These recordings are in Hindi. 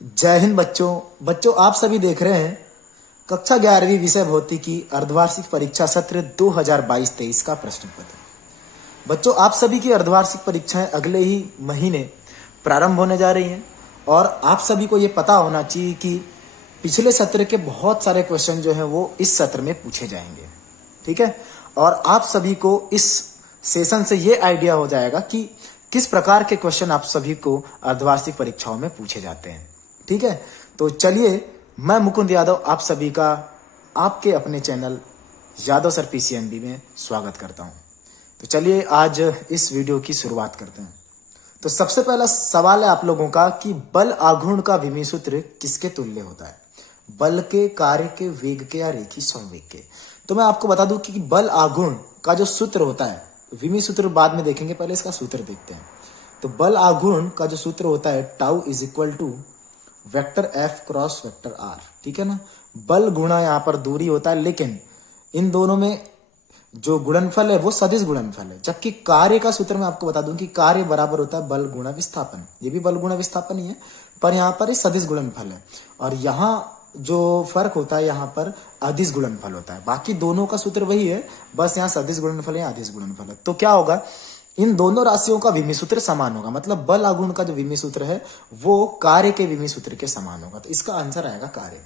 जय हिंद बच्चों आप सभी देख रहे हैं कक्षा 11वीं विषय भौतिकी अर्धवार्षिक परीक्षा सत्र 2022-23 का प्रश्न पत्र। बच्चों आप सभी की अर्धवार्षिक परीक्षाएं अगले ही महीने प्रारंभ होने जा रही हैं और आप सभी को ये पता होना चाहिए कि पिछले सत्र के बहुत सारे क्वेश्चन जो हैं वो इस सत्र में पूछे जाएंगे। ठीक है, और आप सभी को इस सेशन से ये आइडिया हो जाएगा कि किस प्रकार के क्वेश्चन आप सभी को अर्धवार्षिक परीक्षाओं में पूछे जाते हैं। ठीक है, तो चलिए मैं मुकुंद यादव आप सभी का आपके अपने चैनल यादव सर पीसीएमबी में स्वागत करता हूं। तो चलिए आज इस वीडियो की शुरुआत करते हैं। तो सबसे पहला सवाल है आप लोगों का कि बल आघूर्ण का विमीय सूत्र किसके तुल्य होता है? बल के, कार्य के, वेग के या रेखीय संवेग के। तो मैं आपको बता दूं कि बल आघूर्ण का जो सूत्र होता है, विमीय सूत्र बाद में देखेंगे, पहले इसका सूत्र देखते हैं। तो बल आघूर्ण का जो सूत्र होता है tau is equal to vector F cross vector R. ठीक है ना, बल गुणा यहाँ पर दूरी होता है, लेकिन इन दोनों में जो गुणनफल है वो सदिश गुणनफल है। जबकि कार्य का सूत्र मैं आपको बता दूं कि कार्य बराबर होता है बल गुणा विस्थापन। ये भी बल गुणा विस्थापन ही है, पर यहाँ पर सदिश गुणनफल है और यहाँ जो फर्क होता है यहाँ पर अदिश गुणनफल होता है। बाकी दोनों का सूत्र वही है, बस यहाँ सदिश गुणनफल है, अदिश गुणनफल है। तो क्या होगा, इन दोनों राशियों का विमीय सूत्र समान होगा, मतलब बल आघूर्ण का जो विमीय सूत्र है वो कार्य के विमीय सूत्र के समान होगा। तो इसका आंसर आएगा कार्य।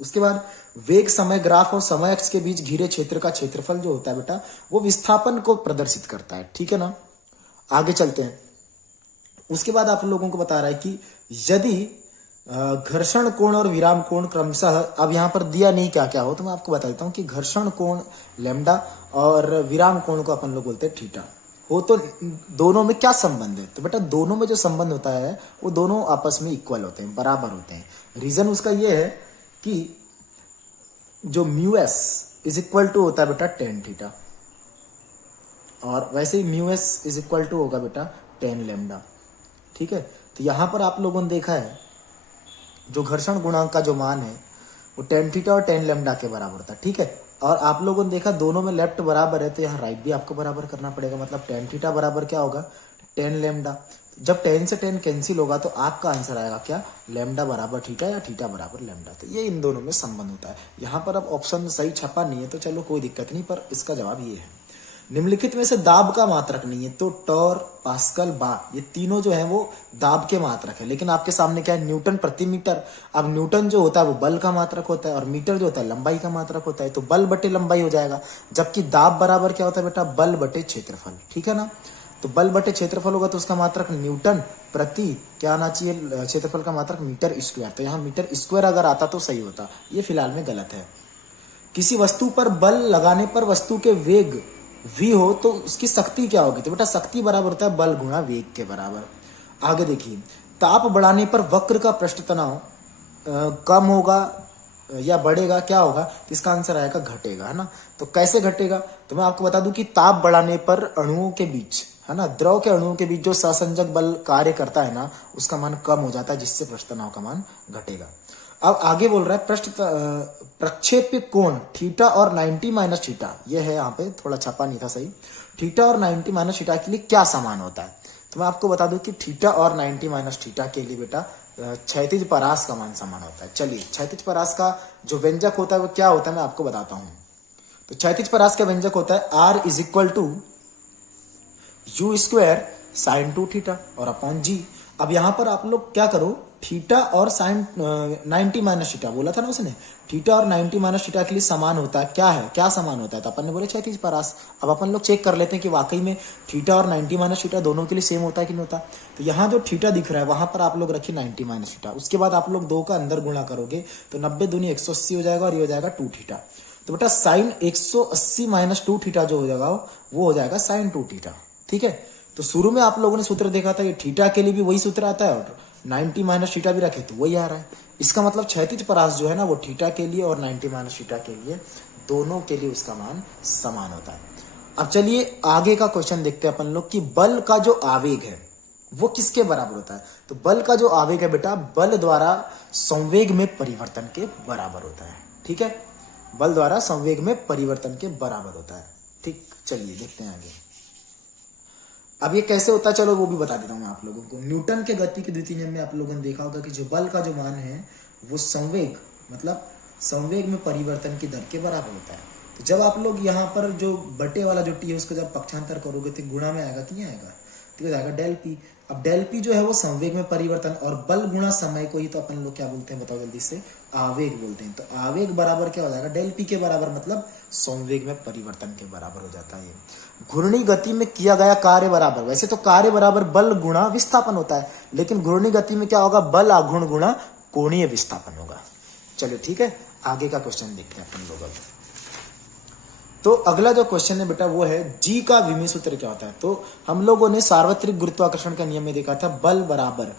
उसके बाद वेग समय ग्राफ और समय अक्ष के बीच घिरे क्षेत्र का क्षेत्रफल जो होता है बेटा वो विस्थापन को प्रदर्शित करता है। ठीक है ना, आगे चलते हैं। उसके बाद आप लोगों को बता रहा है कि यदि घर्षण कोण और विराम कोण क्रमशः, अब यहाँ पर दिया नहीं क्या क्या हो, तो मैं आपको बता देता हूँ कि घर्षण कोण लैम्डा और विराम कोण को अपन लोग बोलते हैं थीटा हो, तो दोनों में क्या संबंध है? तो बेटा दोनों में जो संबंध होता है वो दोनों आपस में इक्वल होते हैं, बराबर होते हैं। रीजन उसका ये है कि जो mu s is equal to होता है बेटा टेन थीटा, और वैसे ही mu s is equal to होगा बेटा टेन लैम्डा। ठीक है, तो यहां पर आप लोगों ने देखा है जो घर्षण गुणांक का जो मान है वो टेन थीटा और टेन लैम्डा के बराबर होता है। ठीक है, और आप लोगों ने देखा दोनों में लेफ्ट बराबर है, तो यहाँ राइट भी आपको बराबर करना पड़ेगा। मतलब टेन थीटा बराबर क्या होगा, टेन लैम्डा। जब टेन से टेन कैंसिल होगा तो आपका आंसर आएगा क्या, लैम्डा बराबर थीटा या थीटा बराबर लैम्डा। तो ये इन दोनों में संबंध होता है। यहाँ पर अब ऑप्शन सही छपा नहीं है तो चलो कोई दिक्कत नहीं, पर इसका जवाब ये है। निम्नलिखित में से दाब का मात्रक नहीं है, तो टॉर, पास्कल, बार, ये तीनों जो है वो दाब के मात्रक है। लेकिन आपके सामने क्या है, न्यूटन प्रति मीटर। अब न्यूटन जो होता है वो बल का मात्रक होता है और मीटर जो होता है लंबाई का मात्रक होता है, तो बल बटे लंबाई हो जाएगा। जबकि दाब बराबर क्या होता है बेटा, बल बटे क्षेत्रफल। ठीक है ना, तो बल बटे क्षेत्रफल होगा तो उसका मात्रक न्यूटन प्रति क्या आना चाहिए, क्षेत्रफल का मात्रक मीटर स्क्वायर। तो यहाँ मीटर स्क्वायर अगर आता तो सही होता, ये फिलहाल में गलत है। किसी वस्तु पर बल लगाने पर वस्तु के वेग v हो तो उसकी शक्ति क्या होगी, तो बेटा शक्ति बराबर होता है बल गुणा वेग के बराबर। आगे देखिए, ताप बढ़ाने पर वक्र का पृष्ठ तनाव कम होगा या बढ़ेगा, क्या होगा, तो इसका आंसर आएगा घटेगा, है ना। तो कैसे घटेगा, तो मैं आपको बता दूं कि ताप बढ़ाने पर अणुओं के बीच, है ना, द्रव के अणुओं के बीच जो सहसंजक बल कार्य करता है ना, उसका मान कम हो जाता है, जिससे पृष्ठ तनाव का मान घटेगा। अब आगे बोल रहा है प्रक्षेप्य कोण थीटा और 90 माइनस थीटा, ये है यहाँ पे थोड़ा छपा नहीं था सही। थीटा और 90 माइनस थीटा के लिए क्या समान होता है, तो मैं आपको बता दूं कि थीटा और 90 माइनस थीटा के लिए बेटा क्षैतिज परास का मान समान होता है। चलिए, क्षैतिज परास का जो व्यंजक होता है वो क्या होता है मैं आपको बताता हूं। तो क्षैतिज परास का व्यंजक होता है R is equal to u square sine 2 theta और अपॉन जी। अब यहां पर आप लोग क्या करो, थीटा और साइन 90 माइनस थीटा बोला था ना उसने, थीटा और 90 माइनस थीटा के लिए समान होता है, क्या है, क्या समान होता है, तो अपन ने बोले क्षैतिज परास। अब अपन लोग चेक कर लेते हैं कि वाकई में थीटा और 90 माइनस थीटा दोनों के लिए सेम होता है कि नहीं होता। तो यहाँ जो थीटा दिख रहा है वहां पर आप लोग रखिए 90 माइनस थीटा, उसके बाद आप लोग 2 का अंदर गुणा करोगे तो 90 दूनी 180 हो जाएगा और ये हो जाएगा 2 थीटा। तो बेटा साइन 180 माइनस 2 थीटा जो हो जाएगा वो हो जाएगा साइन 2 थीटा। ठीक है, तो शुरू में आप लोगों ने सूत्र देखा था, ये थीटा के लिए भी वही सूत्र आता है और 90 माइनस थीटा भी रखे तो वही आ रहा है। इसका मतलब क्षैतिज परास जो है ना वो थीटा के लिए और 90 माइनस थीटा के लिए, दोनों के लिए उसका मान समान होता है। अब चलिए आगे का क्वेश्चन देखते हैं अपन लोग कि बल का जो आवेग है वो किसके बराबर होता है। तो बल का जो आवेग है बेटा बल द्वारा संवेग में परिवर्तन के बराबर होता है। ठीक है, बल द्वारा संवेग में परिवर्तन के बराबर होता है। ठीक, चलिए देखते हैं आगे। अब ये कैसे होता है चलो वो भी बता देता हूँ मैं आप लोगों को। न्यूटन के गति के द्वितीय नियम में आप लोगों ने देखा होगा कि जो बल का जो मान है वो संवेग मतलब संवेग में परिवर्तन की दर के बराबर होता है। तो जब आप लोग यहाँ पर जो बटे वाला जो टी है उसको जब पक्षांतर करोगे तो गुणा में आएगा कि नहीं आएगा, तो हो जाएगा डेल पी। अब डेल पी जो है वो संवेग में परिवर्तन और बल गुणा समय को ही तो अपन लोग क्या बोलते हैं बताओ जल्दी से, आवेग बोलते हैं। तो आवेग बराबर क्या हो जाएगा, डेल पी के बराबर मतलब संवेग में परिवर्तन के बराबर हो जाता है। घूर्णी गति में किया गया कार्य बराबर, वैसे तो कार्य बराबर बल गुणा विस्थापन होता है, लेकिन घूर्णी गति में क्या होगा, बल आघूर्ण गुणा कोणीय विस्थापन होगा। चलो ठीक है, आगे का क्वेश्चन देखते हैं अपन लोग अब। तो अगला जो क्वेश्चन है बेटा वो है जी का विमीय सूत्र क्या होता है। तो हम लोगों ने सार्वत्रिक गुरुत्वाकर्षण का नियम में देखा था बल बराबर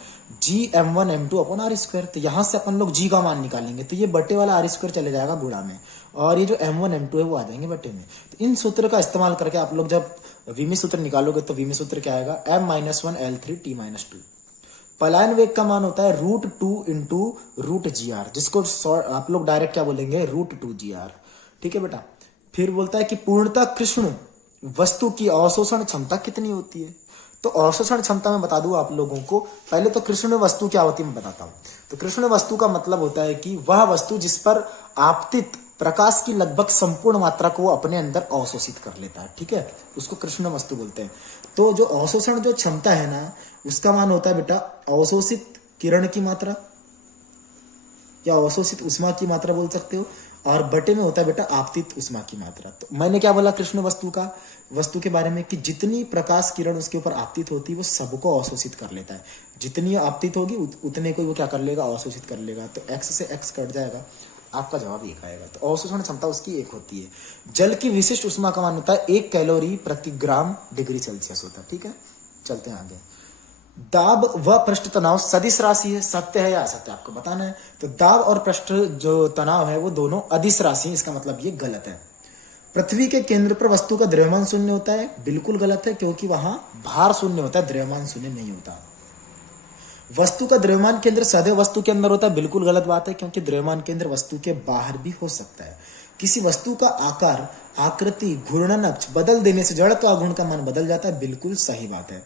जी m1 m2 upon are square. तो यहां से अपन लोग जी का मान निकालेंगे तो ये बटे वाला आर स्क्वायर चले जाएगा गुणा में और ये जो m1 m2 है वो आ जाएंगे बटे में। तो इन सूत्र का इस्तेमाल करके आप लोग जब विमीय सूत्र निकालोगे तो विमीय सूत्र क्या आएगा, m-1l3t-2। पलायन वेग का मान होता है √2 इंटू √gr, जिसको आप लोग डायरेक्ट क्या बोलेंगे √2gr। ठीक है बेटा। फिर बोलता है कि पूर्णतः कृष्ण वस्तु की अवशोषण क्षमता कितनी होती है। तो अवशोषण क्षमता में बता दूं आप लोगों को, पहले तो कृष्ण वस्तु क्या होती है मैं बताता हूं। तो कृष्ण वस्तु का मतलब होता है कि वह वस्तु जिस पर आपतित प्रकाश की लगभग संपूर्ण मात्रा को वो अपने अंदर अवशोषित कर लेता है। ठीक है, उसको कृष्ण वस्तु बोलते हैं। तो जो अवशोषण जो क्षमता है ना उसका मान होता है बेटा अवशोषित किरण की मात्रा या अवशोषित उष्मा की मात्रा बोल सकते हो, और बटे में होता है बेटा आपतित उष्मा की मात्रा। तो मैंने क्या बोला कृष्ण वस्तु के बारे में कि जितनी प्रकाश किरण उसके ऊपर आपतित होती है वो सबको अवशोषित कर लेता है। जितनी आपतित होगी उतने को वो क्या कर लेगा, अवशोषित कर लेगा। तो x से x कट जाएगा, आपका जवाब 1 आएगा। तो अवशोषण क्षमता उसकी 1 होती है। जल की विशिष्ट उष्मा का मान होता है 1 कैलोरी प्रति ग्राम डिग्री सेल्सियस होता है। ठीक है, चलते हैं आगे। दाब व पृष्ठ तनाव सदिश राशि है, सत्य है या असत्य आपको बताना है। तो दाब और पृष्ठ जो तनाव है वो दोनों अदिश राशि है, इसका मतलब ये गलत है। पृथ्वी के केंद्र पर वस्तु का द्रव्यमान शून्य होता है, बिल्कुल गलत है क्योंकि वहां भार शून्य होता है, द्रव्यमान शून्य नहीं होता। वस्तु का द्रव्यमान केंद्र सदैव वस्तु के अंदर होता है, बिल्कुल गलत बात है क्योंकि द्रव्यमान केंद्र वस्तु के बाहर भी हो सकता है। किसी वस्तु का आकार, आकृति, घूर्णन अक्ष बदल देने से जड़त्व आघूर्ण का मान बदल जाता है, बिल्कुल सही बात है।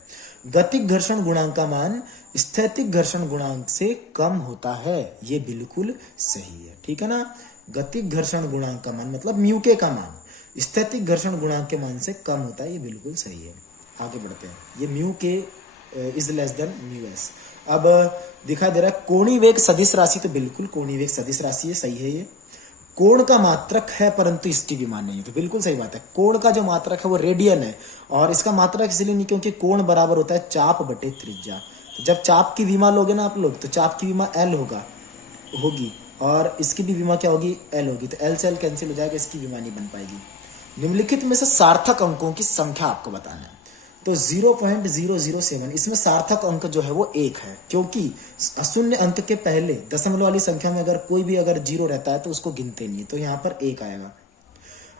गतिक घर्षण गुणांक का मान स्थैतिक घर्षण गुणांक से कम होता है, ये बिल्कुल सही है। ठीक है ना, गतिक घर्षण गुणांक का मान मतलब म्यू के का मान स्थैतिक घर्षण गुणांक के मान से कम होता है, ये बिल्कुल सही है। आगे बढ़ते हैं, ये म्यू के is less than mu S. अब दिखाई दे रहा है कोणीय वेग सदिश राशि, तो बिल्कुल कोणीय वेग सदिश राशि है, सही है। ये कोण का मात्रक है परंतु इसकी भी मान नहीं है, तो बिल्कुल सही बात है। कोण का जो मात्रक है वो रेडियन है और इसका मात्रक इसलिए नहीं क्योंकि कोण बराबर होता है चाप बटे त्रिज्या। तो जब चाप की विमा लोगे ना आप लोग तो चाप की विमा एल होगी और इसकी भी विमा क्या होगी, एल होगी। तो एल से एल कैंसिल हो जाएगा, इसकी विमा नहीं बन पाएगी। निम्नलिखित में से सार्थक अंकों की संख्या आपको बताना है। तो 0.007 इसमें सार्थक अंक जो है वो 1 है क्योंकि शून्य अंक के पहले दशमलव वाली संख्या में अगर कोई भी अगर 0 रहता है तो उसको गिनते नहीं है, तो यहाँ पर 1 आएगा।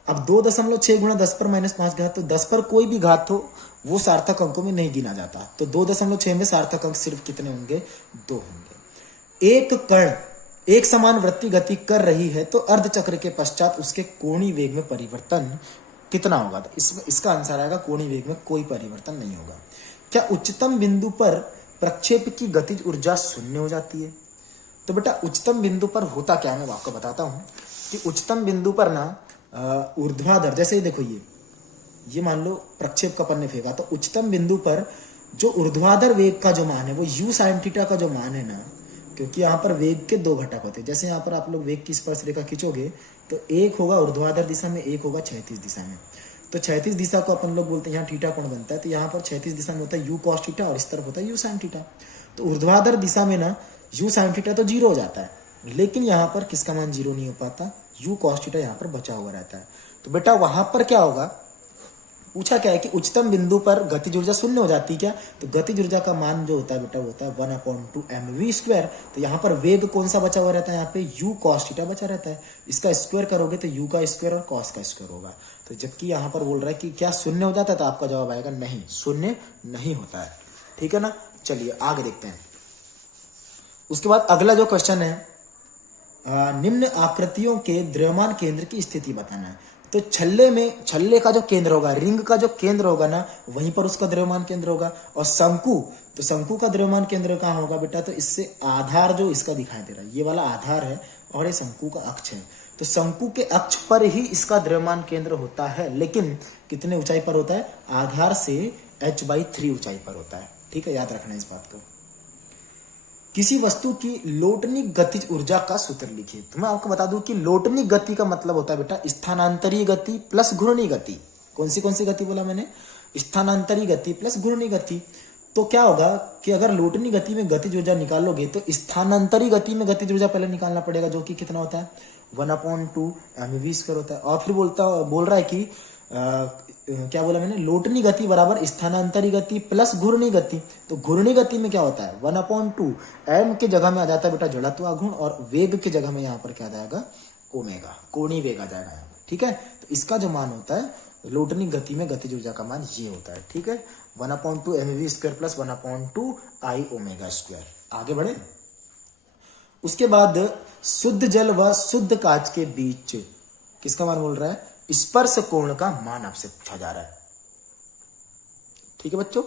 अब 2.6 गुणा 10 पर -5 घात, तो 10 पर कोई भी घात हो वो सार्थक अंकों में नहीं गिना जाता। तो 2.6 में सार्थक अंक सिर्फ कितने होंगे, 2 होंगे। एक कण एक समान वृत्ति गति कर रही है तो अर्धचक्र के पश्चात उसके कोणीय वेग में परिवर्तन कितना होगा। तो इसका आंसर आएगा कोणीय वेग में कोई परिवर्तन नहीं होगा। क्या उच्चतम बिंदु पर प्रक्षेप की गतिज ऊर्जा शून्य हो जाती है। तो बेटा उच्चतम बिंदु पर होता क्या है मैं आपको बताता हूं कि उच्चतम बिंदु पर ना ऊर्ध्वाधर, जैसे देखो ये मान लो प्रक्षेप का अपन ने फेंका, तो उच्चतम बिंदु पर जो ऊर्ध्वाधर वेग का जो मान है वो u sin थीटा का जो मान है ना, क्योंकि यहाँ पर वेग के 2 घटक होते हैं। जैसे यहाँ पर आप लोग वेग की स्पर्श रेखा खींचोगे तो एक होगा ऊर्ध्वाधर दिशा में, एक होगा क्षैतिज दिशा में। तो क्षैतिज दिशा को अपन लोग बोलते हैं यहाँ थीटा कोण बनता है, तो यहाँ पर क्षैतिज दिशा में होता है u cos थीटा और इस तरफ होता है u sin थीटा। तो ऊर्ध्वाधर दिशा में ना u sin थीटा तो 0 हो जाता है, लेकिन यहाँ पर किसका मान 0 नहीं हो पाता, u cos थीटा यहाँ पर बचा हुआ रहता है। तो बेटा वहां पर क्या होगा, पूछा क्या है कि उच्चतम बिंदु पर गतिज ऊर्जा शून्य हो जाती है क्या। तो गतिज ऊर्जा का मान जो होता है बेटा होता है 1/2 mv²। तो यहाँ पर वेग कौन सा बचा हुआ रहता है, यहाँ पे u cos थीटा बचा रहता है। इसका स्क्वायर करोगे तो u का स्क्वायर और cos का स्क्वायर होगा। तो जबकि यहाँ पर बोल रहा है कि क्या शून्य हो जाता है, तो आपका जवाब आएगा नहीं, शून्य नहीं होता है। ठीक है ना, चलिए आगे देखते हैं। उसके बाद अगला जो क्वेश्चन है, निम्न आकृतियों के द्रव्यमान केंद्र की स्थिति बताना है। तो छल्ले का जो केंद्र होगा, रिंग का जो केंद्र होगा ना, वहीं पर उसका द्रव्यमान केंद्र होगा। और शंकु का द्रव्यमान केंद्र कहाँ होगा बेटा? तो इससे आधार जो इसका दिखाई दे रहा है, ये वाला आधार है और ये शंकु का अक्ष है। तो शंकु के अक्ष पर ही इसका द्रव्यमान केंद्र होता है, लेकिन कितने ऊंचाई पर होता है? आधार से h/3 ऊंचाई पर होता है। ठीक है, याद रखना इस बात को। किसी वस्तु की लोटनी गतिज ऊर्जा का सूत्र लिखिए। तो मैं आपको बता दूं कि लोटनी गति का मतलब होता है बेटा स्थानांतरीय गति प्लस घूर्णी गति। कौन सी गति बोला मैंने? स्थानांतरीय गति प्लस घूर्णी गति। तो क्या होगा कि अगर लोटनी गति में गतिज ऊर्जा निकालोगे तो स्थानांतरीय गति में गतिज ऊर्जा पहले निकालना पड़ेगा, जो कि कितना होता है? 1/2 mv² होता है। और फिर बोल रहा है कि क्या बोला मैंने? लोटनी गति बराबर स्थानांतरी गति प्लस घूर्णी गति। तो घूर्णी गति में क्या होता है? 1/2 m के जगह में आ जाता है बेटा जड़त्वाघूर्ण, और वेग के जगह में यहाँ पर क्या आ जाएगा? ओमेगा, कोणीय वेग आ जाएगा यहाँ पर। ठीक है, तो इसका जो मान होता है लोटनी गति में गतिज ऊर्जा का मान ये होता है। ठीक है, 1/2 mv² प्लस 1/2 I ओमेगा²। आगे बढ़े। उसके बाद शुद्ध जल व शुद्ध कांच के बीच किसका मान बोल रहा है? स्पर्श कोण का मान आपसे पूछा जा रहा है। ठीक है बच्चों,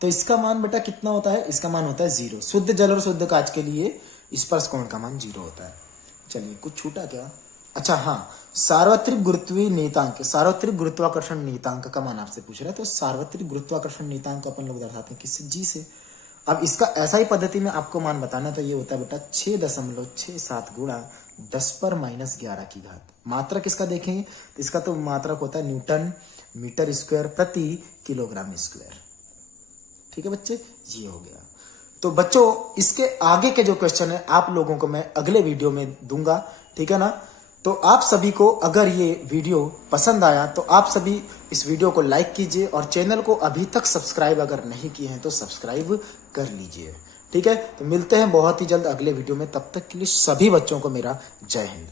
तो इसका मान बेटा कितना होता है? इसका मान होता है 0। शुद्ध जल और शुद्ध कांच के लिए स्पर्श कोण का मान 0 होता है। चलिए, कुछ छूटा क्या? अच्छा हाँ, सार्वत्रिक गुरुत्वाकर्षण नियतांक का मान आपसे पूछ रहा है। तो सार्वत्रिक गुरुत्वाकर्षण नियतांक को अपन लोग दर्शाते हैं किससे? जी से। अब इसका ऐसा ही पद्धति में आपको मान बताना, तो ये होता है बेटा 6.67 गुणा 10⁻11 की घात। मात्रक किसका देखेंगे? तो इसका तो मात्रक होता है न्यूटन मीटर स्क्वायर प्रति किलोग्राम स्क्वायर। ठीक है बच्चे, ये हो गया। तो बच्चों, इसके आगे के जो क्वेश्चन है आप लोगों को मैं अगले वीडियो में दूंगा। ठीक है ना? तो आप सभी को अगर ये वीडियो पसंद आया तो आप सभी इस वीडियो को लाइक कीजिए, और चैनल को अभी तक सब्सक्राइब अगर नहीं किए हैं तो सब्सक्राइब कर लीजिए। ठीक है, तो मिलते हैं बहुत ही जल्द अगले वीडियो में। तब तक के लिए सभी बच्चों को मेरा जय हिंद।